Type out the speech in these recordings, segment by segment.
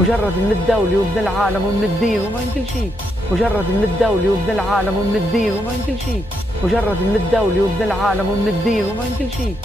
مجرد من الدولة ومن العالم ومن الدين وما من كل شيء. مجرد من الدولة ومن العالم ومن الدين وما من كل شيء. مجرد من الدولة ومن العالم ومن الدين وما من كل شيء.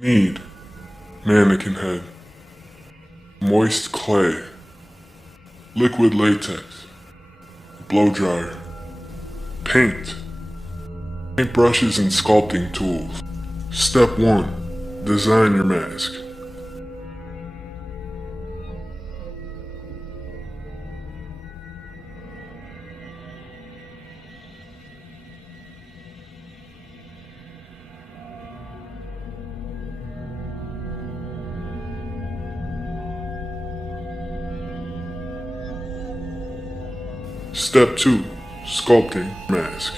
Need mannequin head, moist clay, liquid latex, blow dryer, paint brushes and sculpting tools. Step 1. Design your mask. Step 2. Sculpting mask.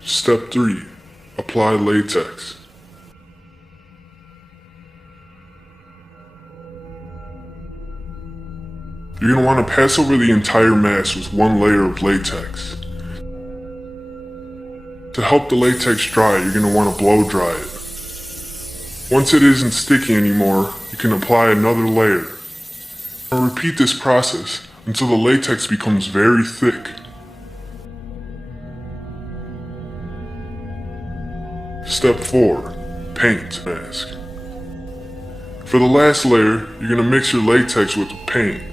Step 3. Apply latex. You're going to want to pass over the entire mask with one layer of latex. To help the latex dry, you're going to want to blow dry it. Once it isn't sticky anymore, you can apply another layer. And repeat this process until the latex becomes very thick. Step 4. Paint mask. For the last layer, you're going to mix your latex with the paint.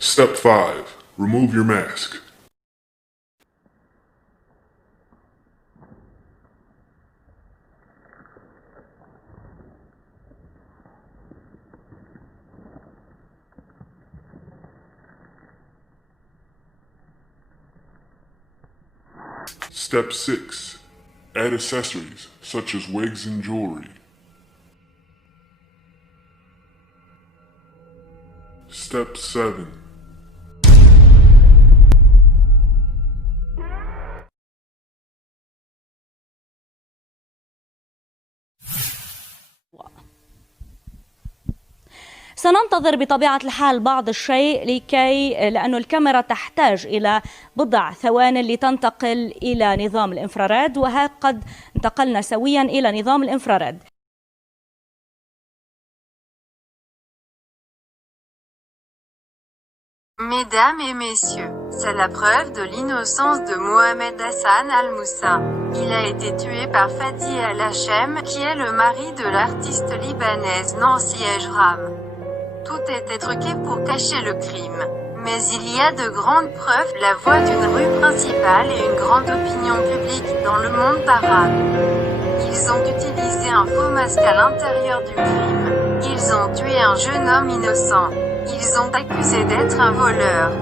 Step 5. Remove your mask. Step 6. Add accessories such as wigs and jewelry. Step 7. سننتظر بطبيعة الحال بعض الشيء لأن الكاميرا تحتاج إلى بضع ثوان لتنتقل إلى نظام الإنفراريد، وها قد انتقلنا سويا إلى نظام الإنفراريد. Mesdames et messieurs, c'est la preuve de l'innocence de Mohamed Hassan Al-Mousa. Il a été tué par Fadi Al-Hachem, qui est le mari de l'artiste libanaise Nancy Ejram. Tout était truqué pour cacher le crime. Mais il y a de grandes preuves, la voix d'une rue principale et une grande opinion publique dans le monde arabe. Ils ont utilisé un faux masque à l'intérieur du crime. Ils ont tué un jeune homme innocent. Ils ont accusé d'être un voleur.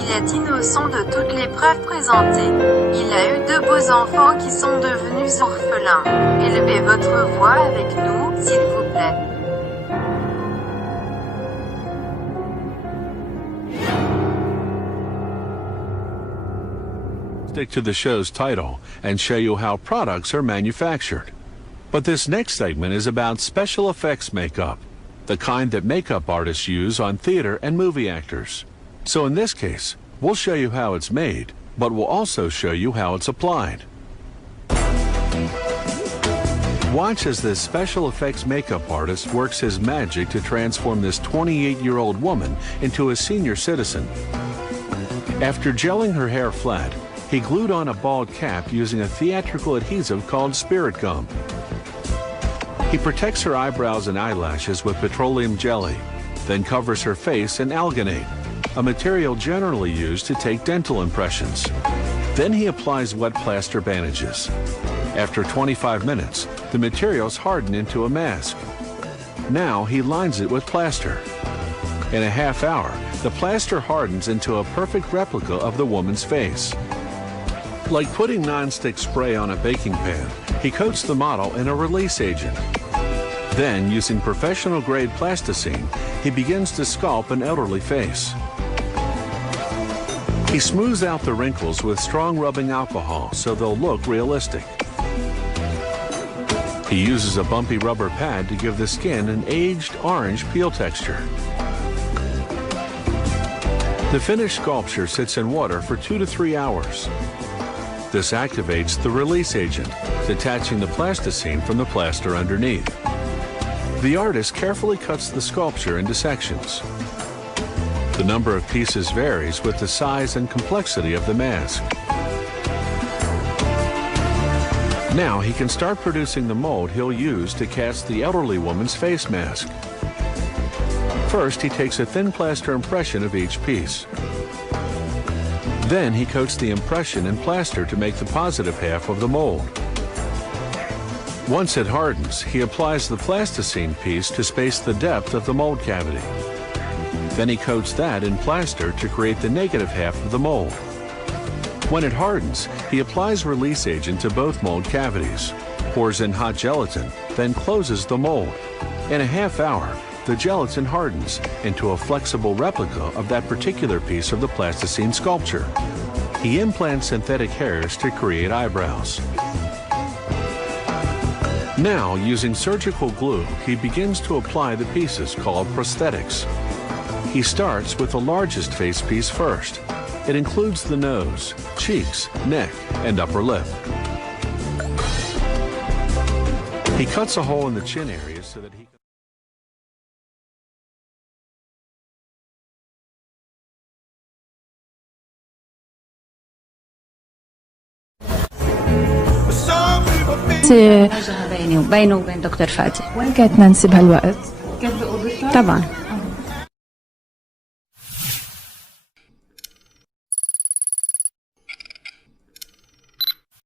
Il est innocent de toutes les preuves présentées. Il a eu 2 beaux enfants qui sont devenus orphelins. Élevez votre voix avec nous, s'il vous plaît. Stick to the show's title and show you how products are manufactured. But this next segment is about special effects makeup, the kind that makeup artists use on theater and movie actors. So in this case, we'll show you how it's made, but we'll also show you how it's applied. Watch as this special effects makeup artist works his magic to transform this 28-year-old woman into a senior citizen. After gelling her hair flat, he glued on a bald cap using a theatrical adhesive called spirit gum. He protects her eyebrows and eyelashes with petroleum jelly, then covers her face in alginate, a material generally used to take dental impressions. Then he applies wet plaster bandages. After 25 minutes, the materials harden into a mask. Now he lines it with plaster. In a half hour, the plaster hardens into a perfect replica of the woman's face. Like putting non-stick spray on a baking pan, he coats the model in a release agent. Then, using professional-grade plasticine, he begins to sculpt an elderly face. He smooths out the wrinkles with strong rubbing alcohol so they'll look realistic. He uses a bumpy rubber pad to give the skin an aged orange peel texture. The finished sculpture sits in water for 2 to 3 hours. This activates the release agent, detaching the plasticine from the plaster underneath. The artist carefully cuts the sculpture into sections. The number of pieces varies with the size and complexity of the mask. Now he can start producing the mold he'll use to cast the elderly woman's face mask. First, he takes a thin plaster impression of each piece. Then he coats the impression in plaster to make the positive half of the mold. Once it hardens, he applies the plasticine piece to space the depth of the mold cavity. Then he coats that in plaster to create the negative half of the mold. When it hardens, he applies release agent to both mold cavities, pours in hot gelatin, then closes the mold. In a half hour, the gelatin hardens into a flexible replica of that particular piece of the plasticine sculpture. He implants synthetic hairs to create eyebrows. Now, using surgical glue, he begins to apply the pieces called prosthetics. He starts with the largest face piece first. It includes the nose, cheeks, neck, and upper lip. He cuts a hole in the chin area so that he can... بيني وبين دكتور فادي. وين كانت نانسي بهالوقت؟ كانت بأوضتها؟ طبعا